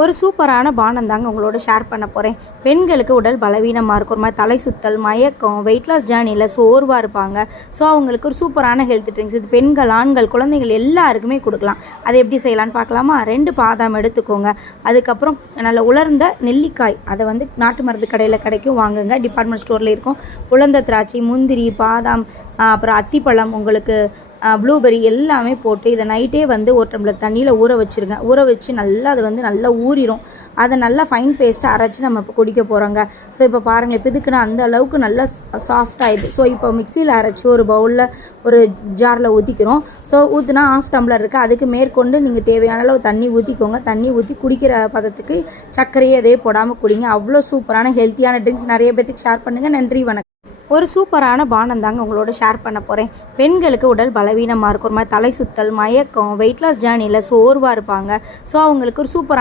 ஒரு சூப்பரான பானம் தாங்க உங்களோட ஷேர் பண்ண போகிறேன். பெண்களுக்கு உடல் பலவீனமாக இருக்கும், ஒரு மாதிரி தலை சுத்தல், மயக்கம், வெயிட் லாஸ் ஜேர்னியில் சோர்வாக இருப்பாங்க. ஸோ அவங்களுக்கு ஒரு சூப்பரான ஹெல்த் ட்ரிங்க்ஸ் இது பெண்கள், ஆண்கள், குழந்தைகள் எல்லாருக்குமே கொடுக்கலாம். அதை எப்படி செய்யலான்னு பார்க்கலாமா? 2 பாதாம் எடுத்துக்கோங்க. அதுக்கப்புறம் நல்ல உலர்ந்த நெல்லிக்காய், அதை வந்து நாட்டு மருந்து கடையில் கிடைக்கும், வாங்குங்க. டிபார்ட்மெண்ட் ஸ்டோரில் இருக்கும். உலர்ந்த திராட்சை, முந்திரி, பாதாம், அப்புறம் அத்திப்பழம், உங்களுக்கு ப்ளூபெர்ரி எல்லாமே போட்டு இதை நைட்டே வந்து 1 டம்ளர் தண்ணியில் ஊற வச்சுருங்க. ஊற வச்சு நல்லா அது வந்து நல்லா ஊறிடும். அதை நல்லா ஃபைன் பேஸ்ட்டாக அரைச்சி நம்ம இப்போ குடிக்க போகிறோங்க. ஸோ இப்போ பாருங்கள், இப்போ இதுக்குன்னு அந்த அளவுக்கு நல்லா சாஃப்ட் ஆகிடுது. ஸோ இப்போ மிக்சியில் அரைச்சி ஒரு பவுலில் ஒரு ஜாரில் ஊற்றிக்கிறோம். ஸோ ஊற்றினா 1/2 டம்ளர் இருக்குது. அதுக்கு மேற்கொண்டு நீங்கள் தேவையான அளவு தண்ணி ஊற்றிக்கோங்க. தண்ணி ஊற்றி குடிக்கிற பதத்துக்கு சர்க்கரையே எதே போடாமல் குடிங்க. அவ்வளோ சூப்பரான ஹெல்த்தியான ட்ரிங்க்ஸ். நிறைய பேருக்கு ஷேர் பண்ணுங்கள். நன்றி, வணக்கம். ஒரு சூப்பரான பானம் தாங்க உங்களோட ஷேர் பண்ண போகிறேன். பெண்களுக்கு உடல் பலவீனமாக இருக்கும், ஒரு மாதிரி தலை சுத்தல், மயக்கம், வெயிட் லாஸ் ஜேர்னியில் சோர்வாக இருப்பாங்க. ஸோ அவங்களுக்கு ஒரு சூப்பரான